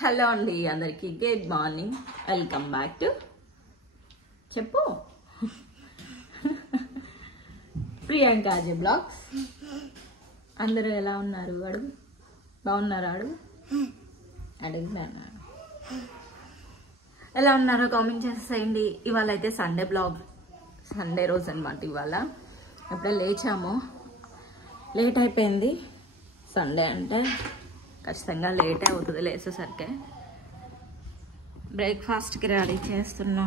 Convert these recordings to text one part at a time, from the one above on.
Hello అండి అందరికి good morning, welcome back to చెప్పు ప్రియాంకాజీ బ్లాగ్స్. అందరూ ఎలా ఉన్నారు? అడుగు. బాగున్నారా? అడుగుతాను. ఎలా ఉన్నారో కామెంట్ చేసేయండి. ఇవాళ అయితే సండే బ్లాగ్, సండే రోజు అనమాట. ఇవాళ ఎప్పుడే లేచాము, లేట్ అయిపోయింది. సండే అంటే ఖచ్చితంగా లేట్ అవుతుంది లేచేసరికి. బ్రేక్ఫాస్ట్కి రెడీ చేస్తున్నా.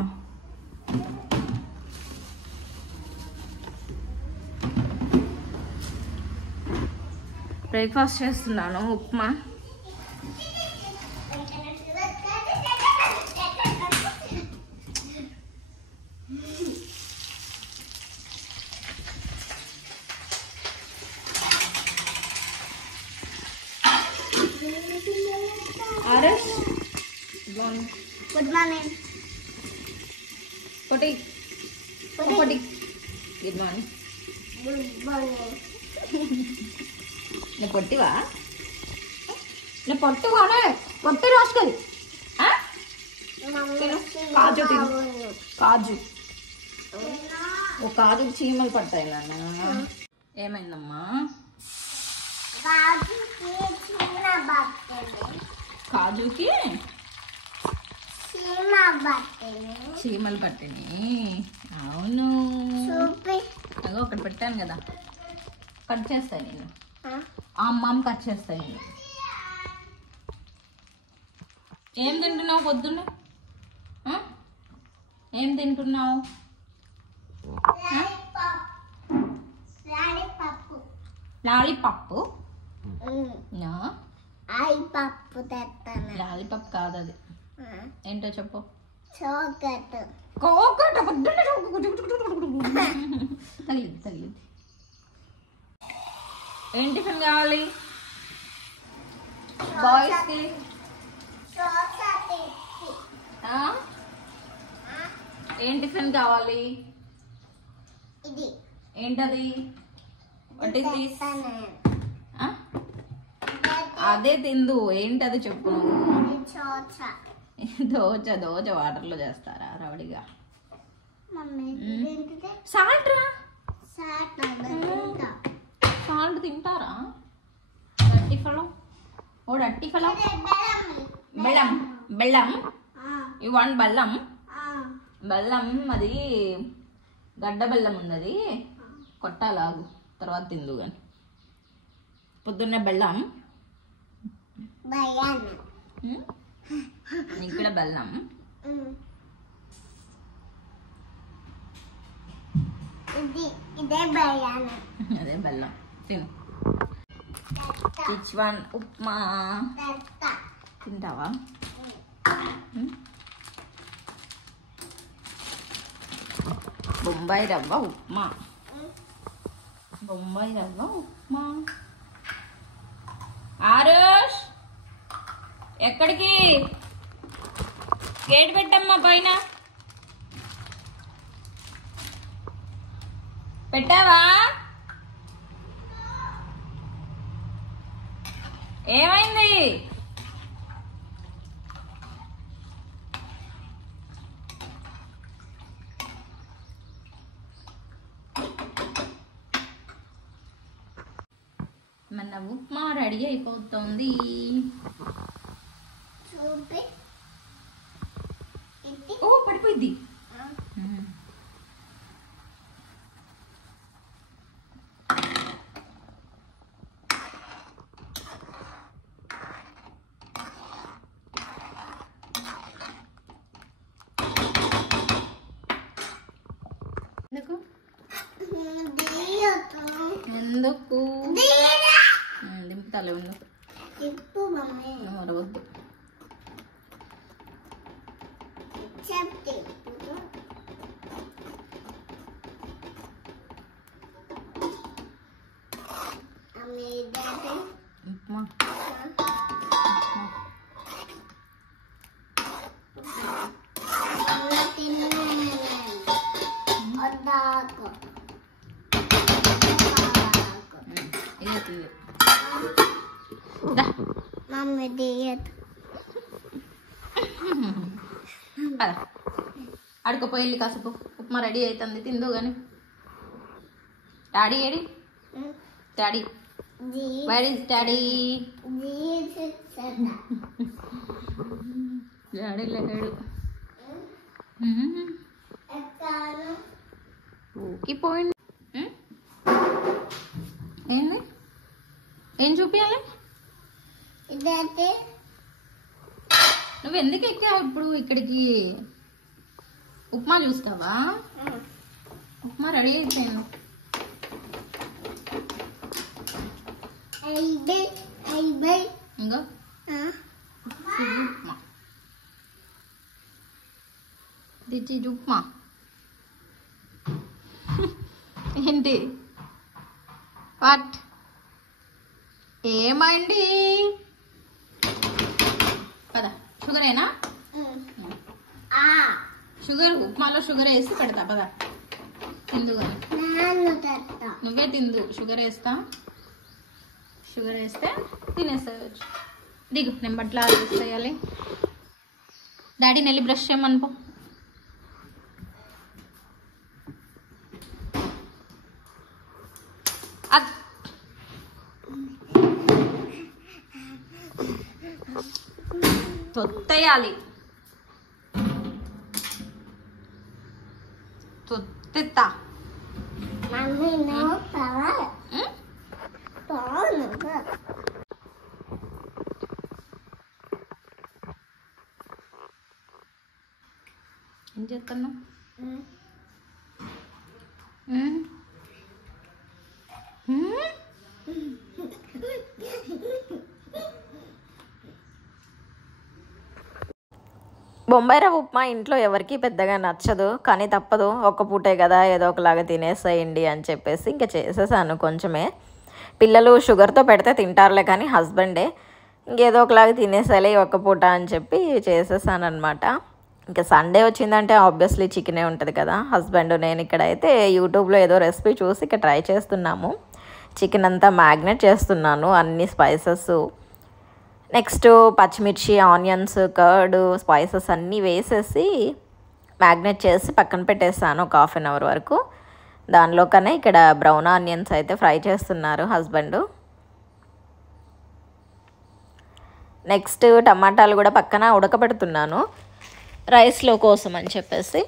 బ్రేక్ఫాస్ట్ చేస్తున్నాను, upma. Good morning. Poti. Good morning. Good morning. నేను పొట్టివా? నేను పొట్టివానే, పొట్టి రాసుకొని కాజు తిను. కాజు ఓ కాజు చీమలు పడతాయి నాన్న. ఏమైందమ్మా? కాజుకి చీమలు పట్టినాయి. అవును, అగో ఒకటి పెట్టాను కదా, కట్ చేస్తాను నేను. అమ్మమ్మ కట్ చేస్తాను నేను. ఏం తింటున్నావు పొద్దున్నే? ఏం తింటున్నావు? లాలీపప్పు? లాలీపప్ కాదు అది. ఏంటో చెప్పు. తగిలింది. ఏం టిఫిన్ కావాలి బాయ్స్ కి? ఏం టిఫిన్ కావాలి? ఏంటది? అదే తిందు. ఏంటది చెప్పు. దోచ వాటర్ లో చేస్తారా రవడిగా? సాల్ట్ రా. సాల్ట్ తింటారా? అట్టి ఫలం. అట్టి ఫలం. బెల్లం. యు వాంట్ బెల్లం? బెల్లం అది గడ్డ బెల్లం ఉన్నది, కొట్టాలాగు, తర్వాత తిందు కానీ. పొద్దున్నే బెల్లం, ఇక్కడ బెల్లం. అదే బెల్లం తిను. Which one? ఉప్మా తింటావా? బొంబాయి రవ్వ ఉప్మా. బొంబాయి రవ్వ ఉప్మా. ఆరుష్ ఎక్కడికి? గేట్ పెట్టమ్మా పైన. పెట్టావా? ఏమైంది? మన ఉప్మా రెడీ అయిపోతుంది. ఓ పడిపోయింది. ఎందుకు దింపుతాలే ఉండు. వద్దు. Upma Mama diet. పద ఆడుకోపోయి వెళ్ళి కాసేపు ఉప్మా రెడీ అవుతుంది తిందో కానీ. Daddy AD? Daddy where is daddy? Daddy లేడు. ఊకిపోయింది. ఏంది? ఏం చూపించాలి? నువ్వు ఎందుకు ఎక్కావు ఇప్పుడు ఇక్కడికి? ఉప్మా చూస్తావా? ఉప్మా రెడీ అయిపోయింది. ఇంకో ఉప్మా, దిచి ఉప్మా. ఏంటి? వాట్? ఏమైంది? పదా షుగరేనా? షుగర్ ఉప్మాలో షుగర్ వేసి పెడతా పదా తిందు. నువ్వే తిందు. షుగర్ వేస్తా. షుగర్ వేస్తే తినేస్తా. దిగు, నేను బట్టలు ఆరేసేయాలి. డాడీని వెళ్ళి బ్రష్ చేయమనుకో. తొత్తేయాలి. తొత్తెత్తా. ఏం చేస్తున్నావు? బొంబాయి రవ్వ ఉప్మా ఇంట్లో ఎవరికి పెద్దగా నచ్చదు, కానీ తప్పదు, ఒక్క పూటే కదా ఏదో ఒకలాగా తినేసేయండి అని చెప్పేసి ఇంకా చేసేసాను కొంచెమే. పిల్లలు షుగర్తో పెడితే తింటారులే, కానీ హస్బెండే ఇంకేదో ఒకలాగా తినేసేయాలి ఒక్క పూట అని చెప్పి చేసేసాను అనమాట. ఇంకా సండే వచ్చిందంటే ఆబ్వియస్లీ చికెనే ఉంటుంది కదా. హస్బెండ్ నేను ఇక్కడైతే యూట్యూబ్లో ఏదో రెసిపీ చూసి ఇక్కడ ట్రై చేస్తున్నాము. చికెన్ అంతా మ్యాగ్నేట్ చేస్తున్నాను, అన్ని స్పైసెస్, నెక్స్ట్ పచ్చిమిర్చి, ఆనియన్స్, కర్డ్, స్పైసెస్ అన్నీ వేసేసి మ్యాగ్నేట్ చేసి పక్కన పెట్టేసాను ఒక హాఫ్ అన్ అవర్ వరకు. దానిలోకనే ఇక్కడ బ్రౌన్ ఆనియన్స్ అయితే ఫ్రై చేస్తున్నారు హస్బెండ్. నెక్స్ట్ టమాటాలు కూడా పక్కన ఉడకబెడుతున్నాను రైస్లో కోసం అని చెప్పేసి.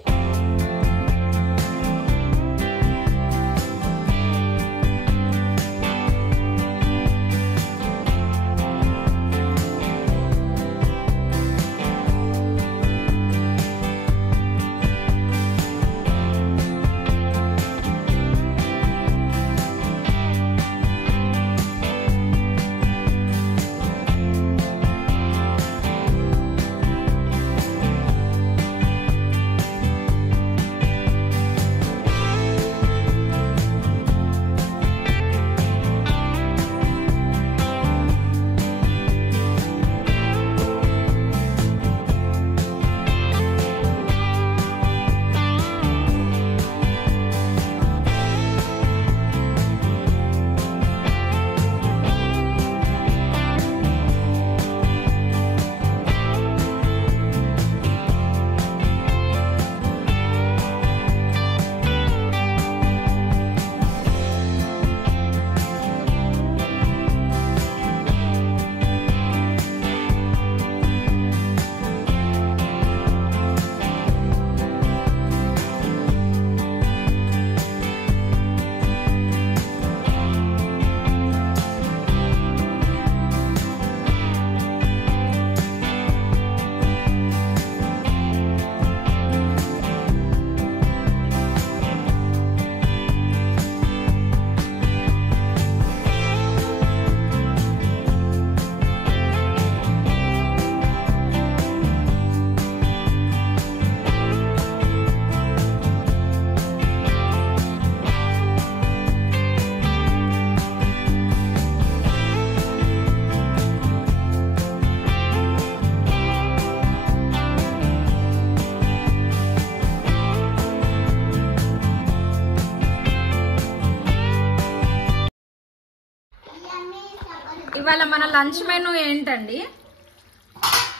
ఇవాళ మన లంచ్ మెనూ ఏంటండి?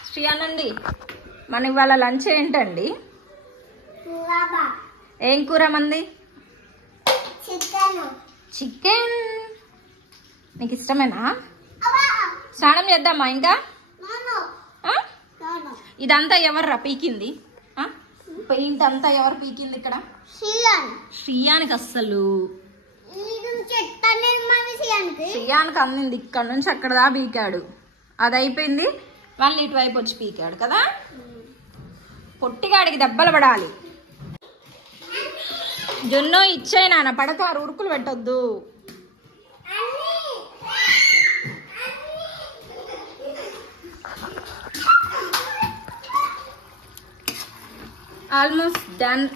శ్రీ అనండి. మన ఇవాళ లంచ్ ఏంటండి? ఏం కూర మంది? చికెన్. నీకు ఇష్టమేనా? స్నానం చేద్దామా ఇంకా? ఇదంతా ఎవర్రా పీకింది? పెయింట్ అంతా ఎవరు పీకింది ఇక్కడ? శ్రీయానికి. అస్సలు శ్రీయానికి అందింది, ఇక్కడ నుంచి అక్కడ దా పీకాడు. అది అయిపోయింది, వాళ్ళు ఇటువైపు వచ్చి పీకాడు కదా. పొట్టిగాడికి దెబ్బలు పడాలి. జొన్నో ఇచ్చాయి నాన్న, పడతారు, ఉరుకులు పెట్టొద్దు. Almost done.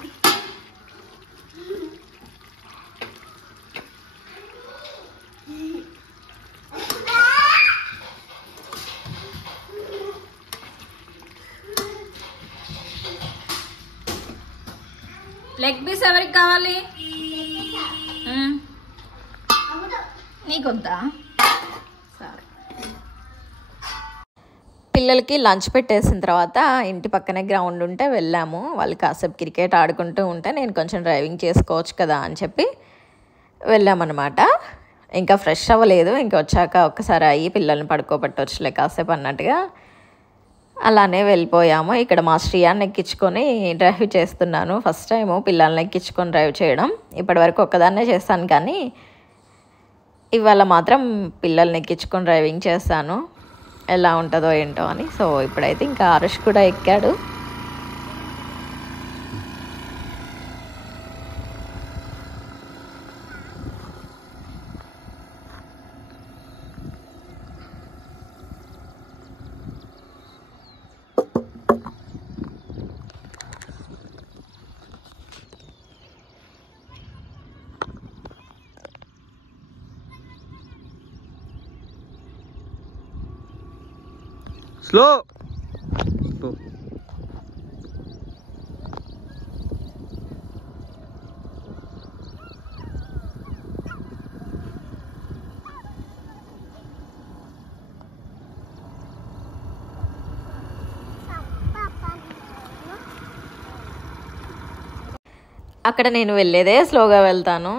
లెగ్ పీస్ ఎవరికి కావాలి? నీకొద్దా? సరే. పిల్లలకి లంచ్ పెట్టేసిన తర్వాత ఇంటి పక్కనే గ్రౌండ్ ఉంటే వెళ్ళాము. వాళ్ళు కాసేపు క్రికెట్ ఆడుకుంటూ ఉంటే నేను కొంచెం డ్రైవింగ్ చేసుకోవచ్చు కదా అని చెప్పి వెళ్ళామన్నమాట. ఇంకా ఫ్రెష్ అవ్వలేదు, ఇంకా వచ్చాక ఒక్కసారి అయ్యి పిల్లల్ని పడుకోబెట్టవచ్చులే కాసేపు అన్నట్టుగా అలానే వెళ్ళిపోయాము. ఇక్కడ మా శ్రీయాన్ని ఎక్కించుకొని డ్రైవ్ చేస్తున్నాను. ఫస్ట్ టైము పిల్లల్ని ఎక్కించుకొని డ్రైవ్ చేయడం. ఇప్పటివరకు ఒక్కదాన్నే చేస్తాను, కానీ ఇవాళ మాత్రం పిల్లల్ని ఎక్కించుకొని డ్రైవింగ్ చేస్తాను. ఎలా ఉంటుందో ఏంటో అని. సో ఇప్పుడైతే ఇంకా ఆరుష్ కూడా ఎక్కాడు. స్లో. అక్కడ నేను వెళ్ళేదే స్లోగా వెళ్తాను,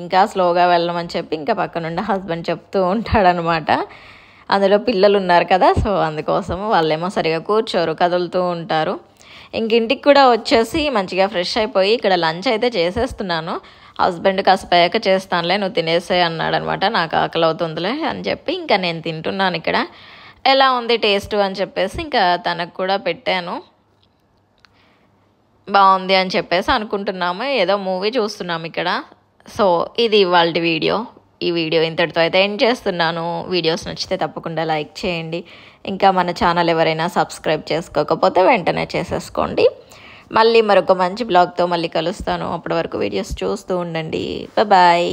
ఇంకా స్లోగా వెళ్ళమని చెప్పి ఇంకా పక్కనుండి హస్బెండ్ చెప్తూ ఉంటాడనమాట. అందులో పిల్లలు ఉన్నారు కదా, సో అందుకోసము వాళ్ళేమో సరిగా కూర్చోరు, కదులుతూ ఉంటారు. ఇంటికి కూడా వచ్చేసి మంచిగా ఫ్రెష్ అయిపోయి ఇక్కడ లంచ్ అయితే చేసేస్తున్నాను. హస్బెండ్ కాసేపు చేస్తానులే, నువ్వు తినేసే అన్నాడు అనమాట. నాకు ఆకలి అవుతుందిలే అని చెప్పి ఇంకా నేను తింటున్నాను. ఇక్కడ ఎలా ఉంది టేస్ట్ అని చెప్పేసి ఇంకా తనకు కూడా పెట్టాను. బాగుంది అని చెప్పేసి అనుకుంటున్నాము. ఏదో మూవీ చూస్తున్నాము ఇక్కడ. సో ఇది ఇవాల్టి వీడియో. ఈ వీడియో ఇంతటితో అయితే ఎండ్ చేస్తున్నాను. వీడియోస్ నచ్చితే తప్పకుండా లైక్ చేయండి. ఇంకా మన ఛానల్ ఎవరైనా సబ్స్క్రైబ్ చేసుకోకపోతే వెంటనే చేసేసుకోండి. మళ్ళీ మరొక మంచి బ్లాగ్తో మళ్ళీ కలుస్తాను. అప్పటి వరకు వీడియోస్ చూస్తూ ఉండండి. బాయ్.